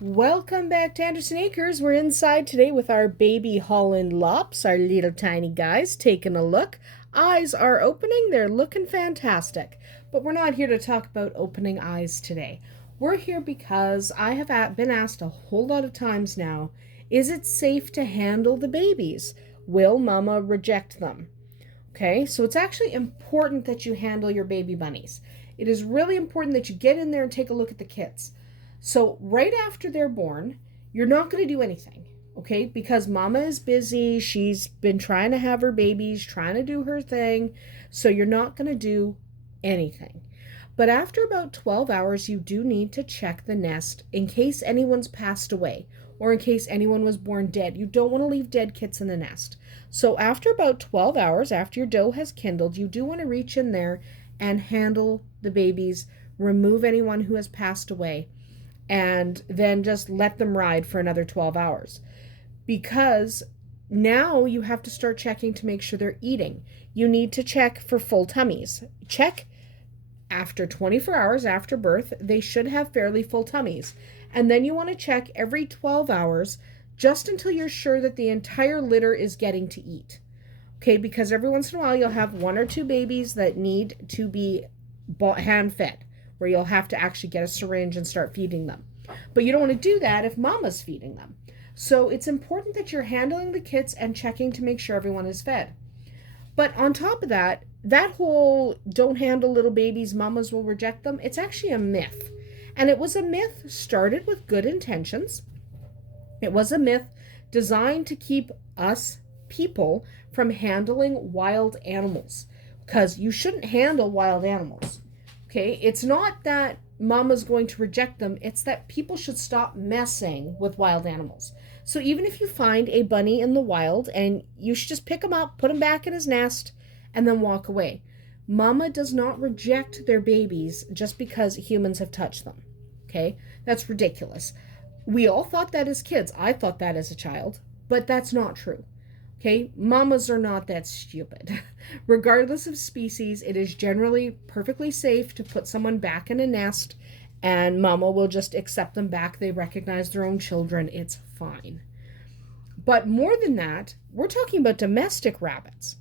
Welcome back to Andersen Acres. We're inside today with our baby Holland Lops, our little tiny guys, taking a look. Eyes are opening. They're looking fantastic. But we're not here to talk about opening eyes today. We're here because I have been asked a whole lot of times now, is it safe to handle the babies? Will mama reject them? Okay, so it's actually important that you handle your baby bunnies. It is really important that you get in there and take a look at the kids. So, right after they're born, you're not going to do anything, okay? Because mama is busy. She's been trying to have her babies, trying to do her thing. So, you're not going to do anything. But after about 12 hours, you do need to check the nest in case anyone's passed away or in case anyone was born dead. You don't want to leave dead kits in the nest. So, after about 12 hours, after your dough has kindled, you do want to reach in there and handle the babies, remove anyone who has passed away, and then just let them ride for another 12 hours. Because now you have to start checking to make sure they're eating. You need to check for full tummies. Check after 24 hours after birth, they should have fairly full tummies. And then you want to check every 12 hours just until you're sure that the entire litter is getting to eat. Okay, because every once in a while you'll have one or two babies that need to be hand fed, where you'll have to actually get a syringe and start feeding them. But you don't want to do that if mama's feeding them. So it's important that you're handling the kits and checking to make sure everyone is fed. But on top of that, that whole don't handle little babies, mamas will reject them, it's actually a myth. And it was a myth started with good intentions. It was a myth designed to keep us people from handling wild animals, because you shouldn't handle wild animals. Okay, it's not that mama's going to reject them, it's that people should stop messing with wild animals. So even if you find a bunny in the wild, and you should just pick him up, put him back in his nest, and then walk away. Mama does not reject their babies just because humans have touched them. Okay, that's ridiculous. We all thought that as kids. I thought that as a child, but that's not true. Okay, mamas are not that stupid. Regardless of species, it is generally perfectly safe to put someone back in a nest, and mama will just accept them back. They recognize their own children. It's fine. But more than that, we're talking about domestic rabbits.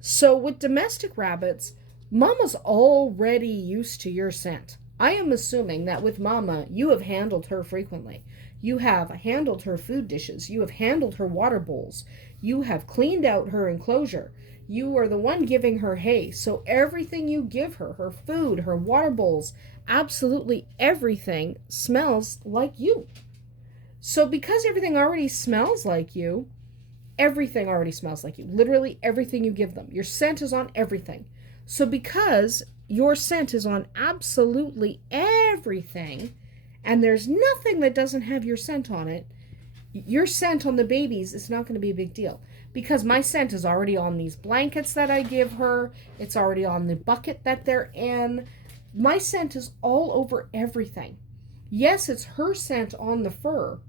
So with domestic rabbits, mama's already used to your scent. I am assuming that with mama, you have handled her frequently. You have handled her food dishes. You have handled her water bowls. You have cleaned out her enclosure. You are the one giving her hay. So everything you give her, her food, her water bowls, absolutely everything smells like you. So because everything already smells like you, everything already smells like you. Literally everything you give them. Your scent is on everything. So because your scent is on absolutely everything, and there's nothing that doesn't have your scent on it, your scent on the babies is not going to be a big deal. Because my scent is already on these blankets that I give her. It's already on the bucket that they're in. My scent is all over everything. Yes, it's her scent on the fur,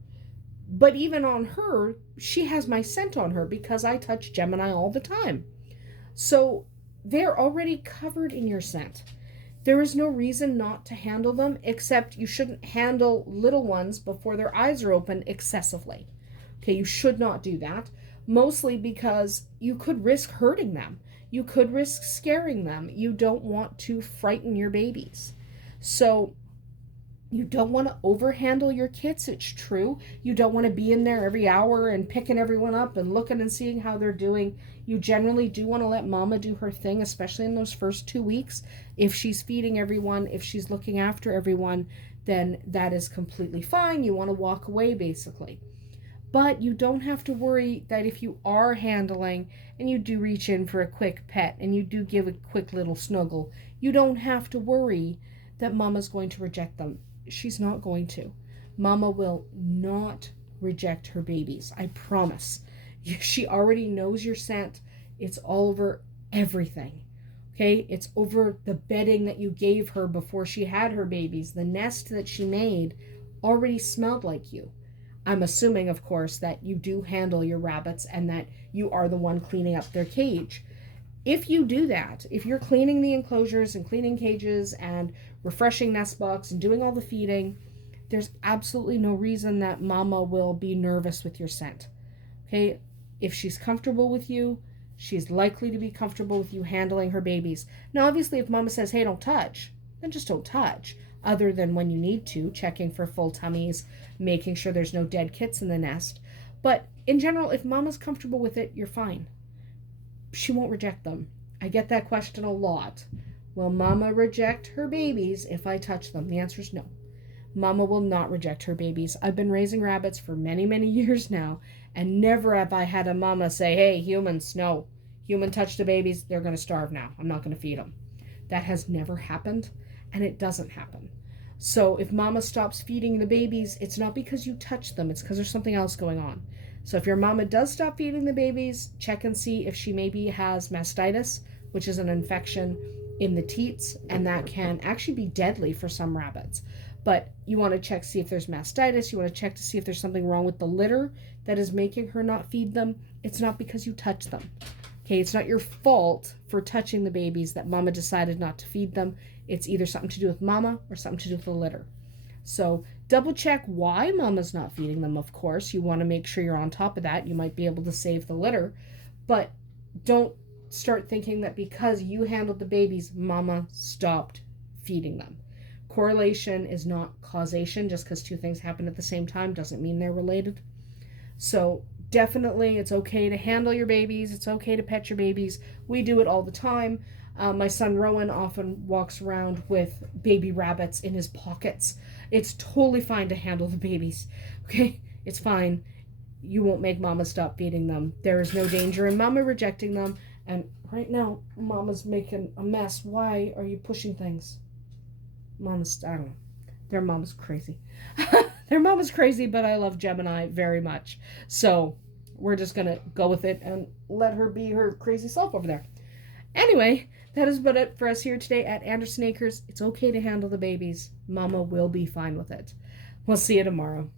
but even on her, she has my scent on her because I touch Gemini all the time. So they're already covered in your scent. There is no reason not to handle them, except you shouldn't handle little ones before their eyes are open excessively. Okay, you should not do that, mostly because you could risk hurting them. You could risk scaring them. You don't want to frighten your babies. So you don't want to overhandle your kits, it's true. You don't want to be in there every hour and picking everyone up and looking and seeing how they're doing. You generally do want to let mama do her thing, especially in those first 2 weeks. If she's feeding everyone, if she's looking after everyone, then that is completely fine. You want to walk away, basically. But you don't have to worry that if you are handling and you do reach in for a quick pet and you do give a quick little snuggle, you don't have to worry that mama's going to reject them. She's not going to. Mama will not reject her babies. I promise. She already knows your scent. It's all over everything. Okay? It's over the bedding that you gave her before she had her babies. The nest that she made already smelled like you. I'm assuming, of course, that you do handle your rabbits and that you are the one cleaning up their cage. If you do that, if you're cleaning the enclosures and cleaning cages and refreshing nest box and doing all the feeding, there's absolutely no reason that mama will be nervous with your scent. Okay? If she's comfortable with you, she's likely to be comfortable with you handling her babies. Now, obviously, if mama says, hey, don't touch, then just don't touch, other than when you need to, checking for full tummies, making sure there's no dead kits in the nest. But in general, if mama's comfortable with it, you're fine. She won't reject them. I get that question a lot. Will mama reject her babies if I touch them? The answer is no. Mama will not reject her babies. I've been raising rabbits for many, many years now, and never have I had a mama say, hey, humans, no. Human touch the babies, they're going to starve now. I'm not going to feed them. That has never happened, and it doesn't happen. So if mama stops feeding the babies, it's not because you touch them. It's because there's something else going on. So if your mama does stop feeding the babies, check and see if she maybe has mastitis, which is an infection in the teats, and that can actually be deadly for some rabbits. But you want to check to see if there's mastitis. You want to check to see if there's something wrong with the litter that is making her not feed them. It's not because you touch them. Okay, it's not your fault for touching the babies that mama decided not to feed them. It's either something to do with mama or something to do with the litter. So double check why mama's not feeding them, of course. You want to make sure you're on top of that. You might be able to save the litter. But don't start thinking that because you handled the babies, mama stopped feeding them. Correlation is not causation. Just because two things happen at the same time doesn't mean they're related. So definitely it's okay to handle your babies. It's okay to pet your babies. We do it all the time. My son Rowan often walks around with baby rabbits in his pockets. It's totally fine to handle the babies. Okay? It's fine. You won't make mama stop feeding them. There is no danger in mama rejecting them. And right now, mama's making a mess. Why are you pushing things? Mama's, I don't know. Their mama's crazy. Their mama's crazy, but I love Gemini very much. So we're just going to go with it and let her be her crazy self over there. Anyway, that is about it for us here today at Andersen Acres. It's okay to handle the babies. Mama will be fine with it. We'll see you tomorrow.